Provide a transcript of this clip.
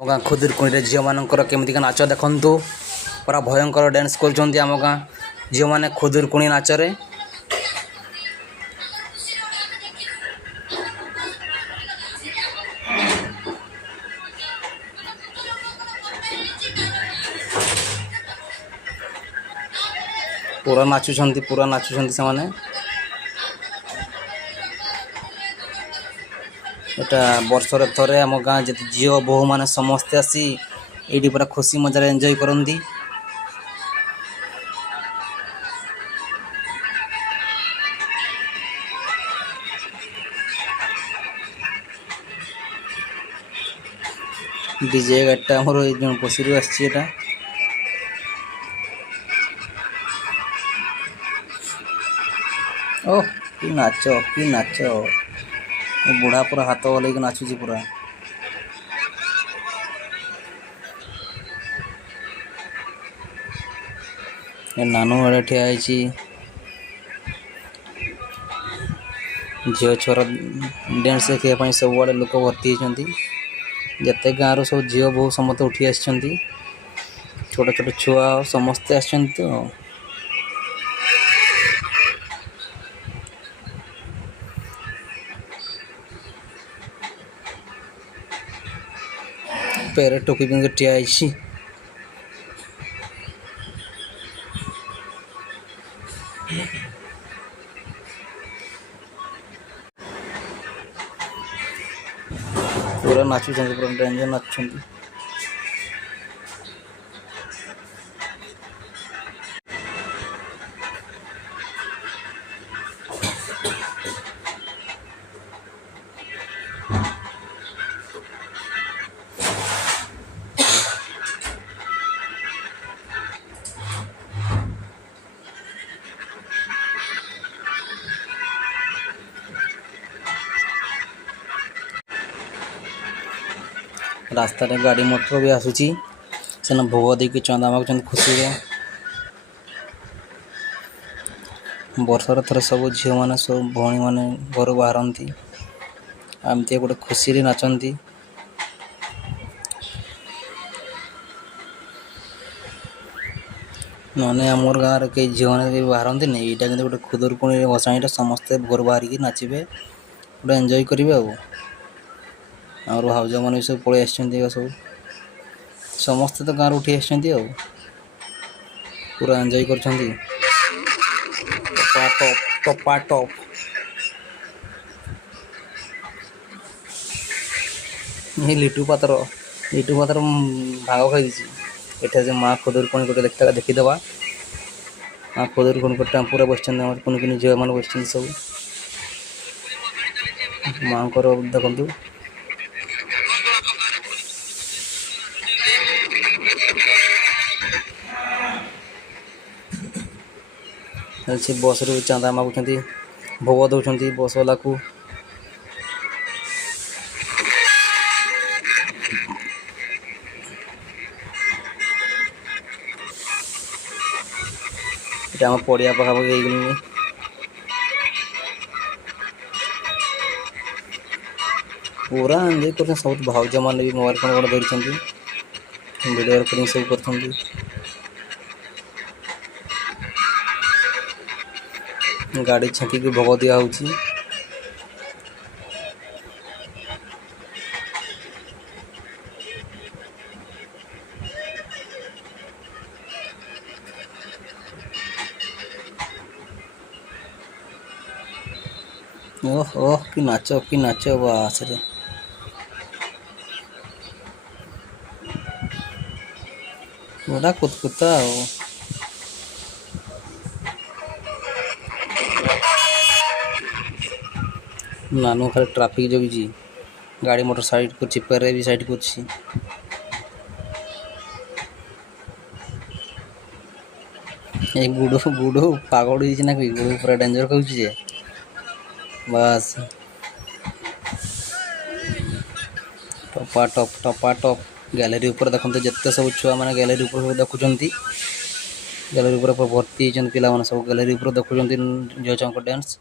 गाँ खुदुरकुणी झील मानकर केमी नाच देखु पूरा भयंकर डांस कर आम गाँ झील मैंने खुदुरकुणी नाचरे पूरा नाचुं से माने एटा वर्षर थरे आम गाँ जी झील बोहू मैंने समस्ते आसी ये पूरा खुशी मजार एंजॉय करती। डीजे गाड़ीटा मोर पशु आसटा ओ कि नाच बुढ़ा पूरा हाथ हल्क नाचुची पूरा नानू आड़े ठिया झील छोरा डांस देखा सब आड़े लोक भर्ती होती जिते गाँव सब झील बहु समस्त उठी आसी छोट छोट छुआ समस्ते आसछन्ति तो पैर टोपी पिंधि ठिया होइछि। पूरा नाचुଛନ୍ତି पूरा डेंजर नाचुଛନ୍ତି। रास्ता गाड़ी मोटर भी आसूची सेना भोग देकी चंदा मागुଛନ୍ତି खुशी वर्षर थर सब झील मैंने सब भौणी मैंने घर बाहरती आमती गोटे खुशी नाचती। नने आमर गाँव कई झील मैंने बाहरती नहीं यहाँ कि गोटे खुदुरकुणी भसाणीटा समस्ते घर बाहर की नाचे गोटे एंजॉय करेंगे और हाउज मैंने सब पलि सब समस्ते तो गाँव उठी आस पूरा एंजॉय कर टपा टप ये लिटू पातर भाग खाई एटा से माँ खुदुरकुणी गोटे देखीदे माँ खुदुरकुणी गोटे पूरा बस कुनि कुनि झील मैंने बस सब माँ देखु से बस रू चांदा मागुଛନ୍ତି भोग दौरान बस वाला को आम पड़िया पखापाखि हो पूरा एंजॉय कर सब भाउज मैंने भी मोबाइल फोन गोटे धरी वीडियो रिकॉर्डिंग सब कर गाड़ी छाकी भोग दिया होची। ओह ओह कि नाच बास रे बड़ा कुतकुता नानू खाली ट्राफिक जगी गाड़ी मोटर साइड कर पैर भी साइड कर गुडू पागल ना कि गुडू पूरा डेंजर कहूँ बस टपा टप गैलरी ऊपर देखते जिते सब छुआ मैंने गैलरी ऊपर देखुं गैलरी ऊपर भर्ती होती पिला सब गैलरी ऊपर देखुं झील छुआ डांस।